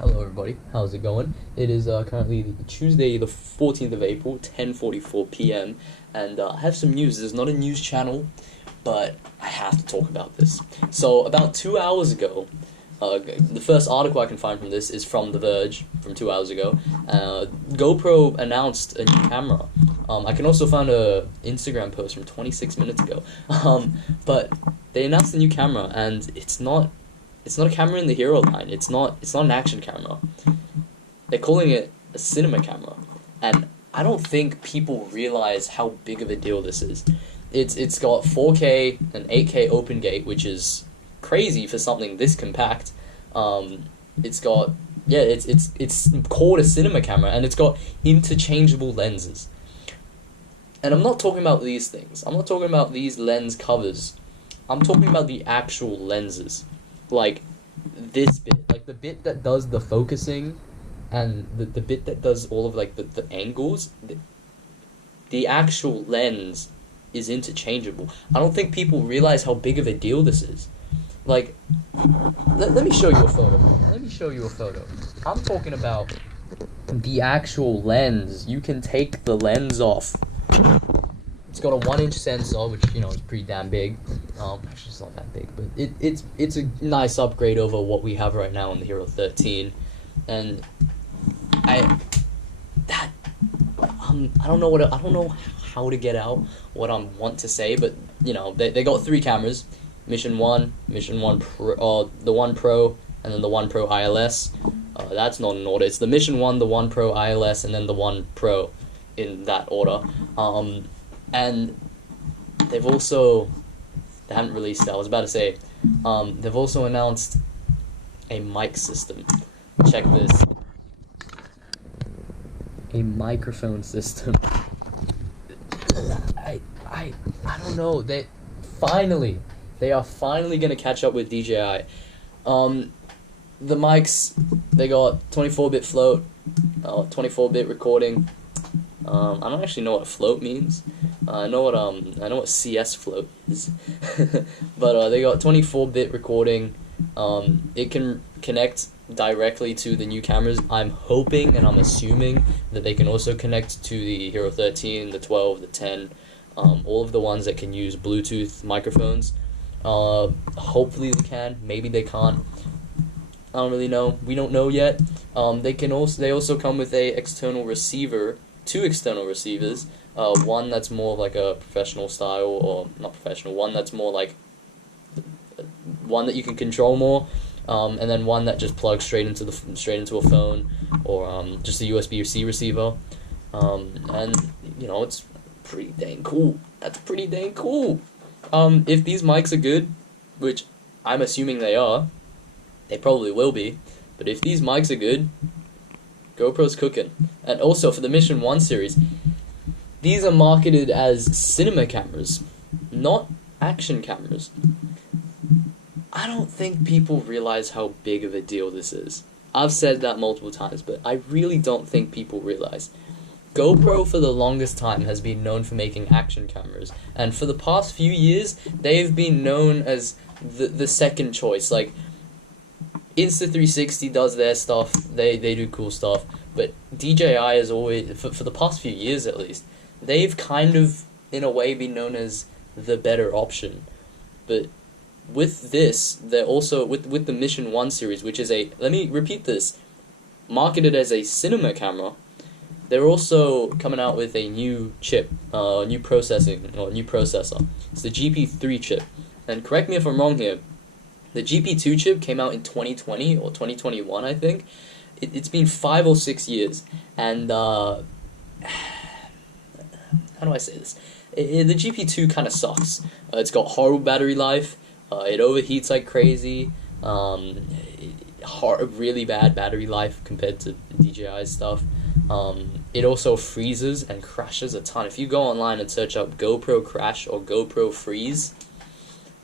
Hello everybody, how's it going? It is currently Tuesday the 14th of April, 10:44 p.m. and I have some news. This is not a news channel, but I have to talk about this. So about 2 hours ago, the first article I can find from this is from The Verge, from 2 hours ago. GoPro announced a new camera. I can also find a Instagram post from 26 minutes ago. But they announced a new camera, and it's not a camera in the hero line. It's not an action camera. They're calling it a cinema camera, and I don't think people realize how big of a deal this is. It's got 4K and 8K open gate, which is crazy for something this compact. It's called a cinema camera, and it's got interchangeable lenses. And I'm not talking about these things. I'm not talking about these lens covers. I'm talking about the actual lenses. Like this bit, like the bit that does the focusing, and the bit that does all of like the angles, the actual lens is interchangeable. I don't think people realize how big of a deal this is. Like, let me show you a photo. I'm talking about the actual lens. You can take the lens off. It's got a 1-inch sensor, which, you know, is pretty damn big. Actually, it's not that big, but it's a nice upgrade over what we have right now on the Hero 13. And I don't know how to get out what I want to say, but you know, they got 3 cameras: Mission1, Mission1 Pro, the 1 Pro, and then the 1 Pro ILS. That's not in order. It's the Mission1, the 1 Pro ILS, and then the 1 Pro in that order. And they haven't released that. I was about to say, they've also announced a mic system. Check this. A microphone system. I don't know. They are finally gonna catch up with DJI. The mics, they got 24-bit float, 24-bit recording. I don't actually know what float means. I know what CS float is. But they got 24-bit recording. It can connect directly to the new cameras. I'm hoping and I'm assuming that they can also connect to the Hero 13, the 12, the 10, all of the ones that can use Bluetooth microphones. Hopefully they can. Maybe they can't. I don't really know. We don't know yet. They also come with a external receiver. 2 external receivers, one that's more like a professional style, or not professional, one that's more like one that you can control more, and then one that just plugs straight into a phone, or just a USB-C receiver, and you know, it's pretty dang cool. That's pretty dang cool. If these mics are good, which I'm assuming they are, they probably will be, but if these mics are good, GoPro's cooking. And also for the Mission1 series, these are marketed as cinema cameras, not action cameras. I don't think people realize how big of a deal this is. I've said that multiple times, but I really don't think people realize. GoPro for the longest time has been known for making action cameras, and for the past few years, they've been known as the second choice. Like, Insta360 does their stuff, they do cool stuff, but DJI is always, for the past few years at least, they've kind of, in a way, been known as the better option. But with this, they're also, with the Mission1 series, which is let me repeat this, marketed as a cinema camera, they're also coming out with a new chip, new processor. It's the GP3 chip. And correct me if I'm wrong here, the GP2 chip came out in 2020 or 2021, I think. It's been 5 or 6 years, and how do I say this? The GP2 kind of sucks. It's got horrible battery life. It overheats like crazy. Really bad battery life compared to DJI's stuff. It also freezes and crashes a ton. If you go online and search up GoPro crash or GoPro freeze,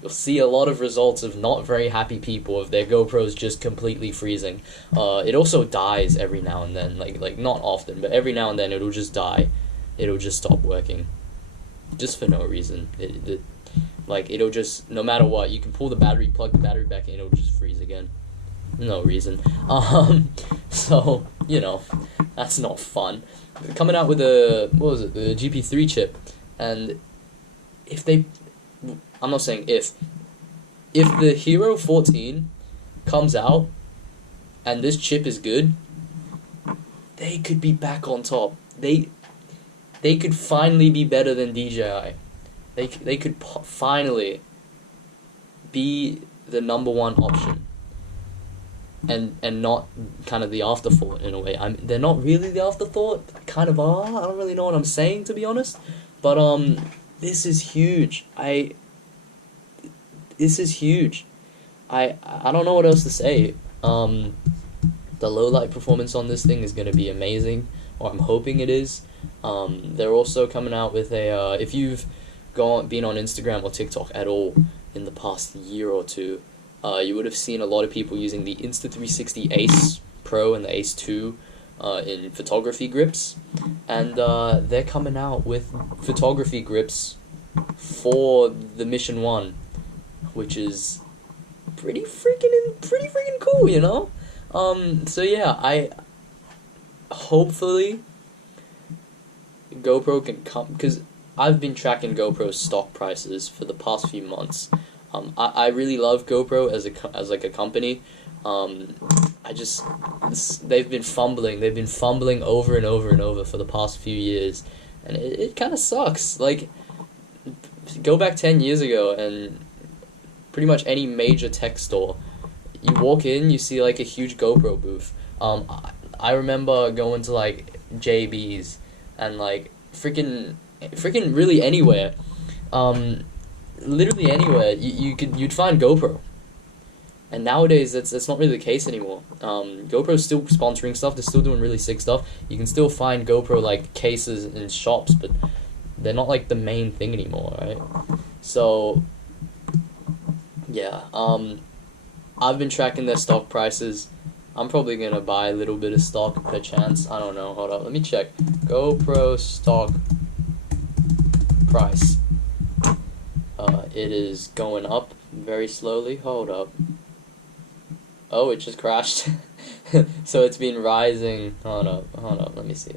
you'll see a lot of results of not very happy people of their GoPros just completely freezing. It also dies every now and then, like not often, but every now and then it'll just die. It'll just stop working, just for no reason. It'll just, no matter what, you can pull the battery, plug the battery back in, it'll just freeze again. no reason. So, you know, that's not fun. Coming out with the GP3 chip, and if they, I'm not saying if the Hero 14 comes out, and this chip is good, they could be back on top. They could finally be better than DJI. They could finally be the number one option, and not kind of the afterthought in a way. They're not really the afterthought. They kind of are. I don't really know what I'm saying, to be honest. But this is huge. This is huge. I don't know what else to say. The low light performance on this thing is gonna be amazing, or I'm hoping it is. They're also coming out with a if you've been on Instagram or TikTok at all in the past year or two, you would have seen a lot of people using the Insta360 Ace Pro and the Ace 2 in photography grips, and they're coming out with photography grips for the Mission 1, which is pretty freaking cool, you know? So yeah, hopefully GoPro can come, because I've been tracking GoPro stock prices for the past few months. I really love GoPro as a company. They've been fumbling over and over and over for the past few years, and it kind of sucks. Like, go back 10 years ago, and pretty much any major tech store, you walk in, you see like a huge GoPro booth. I remember going to like JB's and like freaking really anywhere, literally anywhere you'd find GoPro. And nowadays that's not really the case anymore. GoPro's still sponsoring stuff. They're still doing really sick stuff. You can still find GoPro like cases in shops, but they're not like the main thing anymore, right? So yeah, I've been tracking their stock prices. I'm probably gonna buy a little bit of stock per chance. I don't know. Hold up, let me check. GoPro stock price. It is going up very slowly. Hold up. Oh, it just crashed. So it's been rising. Hold up. Let me see.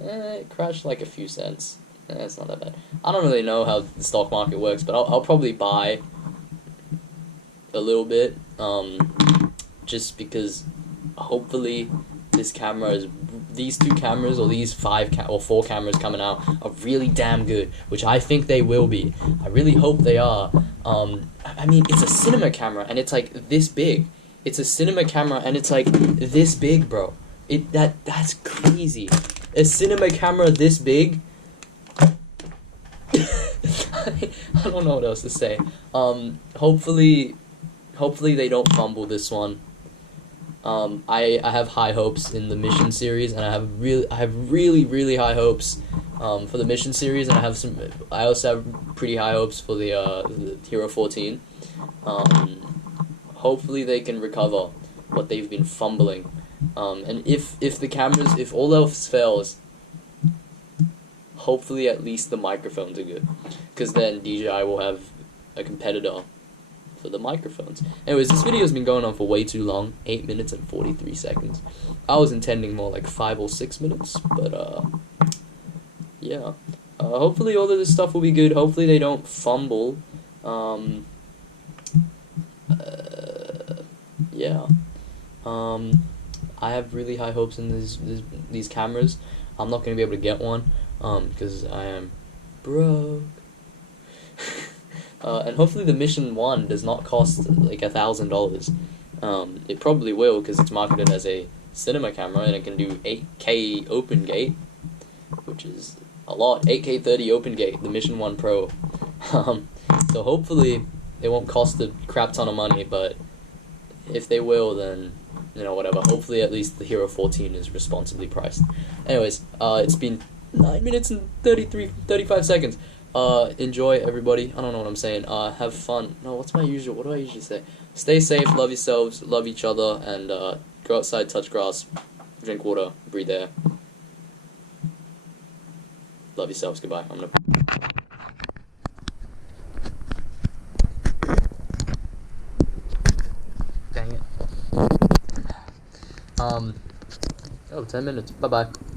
It crashed like a few cents. It's not that bad. I don't really know how the stock market works, but I'll probably buy a little bit, just because hopefully these two cameras, or these 4 cameras coming out, are really damn good, which I think they will be. I really hope they are. I mean, it's a cinema camera, and it's like this big. It's a cinema camera, and it's like this big, bro. That's crazy. A cinema camera this big. I don't know what else to say. Hopefully they don't fumble this one. I have high hopes in the Mission series, and I have really high hopes for the Mission series, and I also have pretty high hopes for the Hero 14. Hopefully they can recover what they've been fumbling. And if all else fails, hopefully at least the microphones are good, because then DJI will have a competitor for the microphones. Anyways, this video has been going on for way too long, 8 minutes and 43 seconds. I was intending more like 5 or 6 minutes, but yeah. Hopefully all of this stuff will be good. Hopefully they don't fumble. Yeah. I have really high hopes in these cameras. I'm not gonna be able to get one, because I am broke. And hopefully the Mission 1 does not cost like $1,000. It probably will, because it's marketed as a cinema camera, and it can do 8K open gate, which is a lot. 8K 30 open gate, the Mission 1 Pro. So hopefully it won't cost a crap ton of money, but if they will, then, you know, whatever. Hopefully at least the Hero 14 is responsibly priced. Anyways, it's been 9 minutes and 35 seconds. Enjoy, everybody. I don't know what I'm saying. Have fun. No, what do I usually say? Stay safe, love yourselves, love each other, and go outside, touch grass, drink water, breathe air. Love yourselves. Goodbye. I'm gonna... Dang it. Oh, 10 minutes. Bye bye.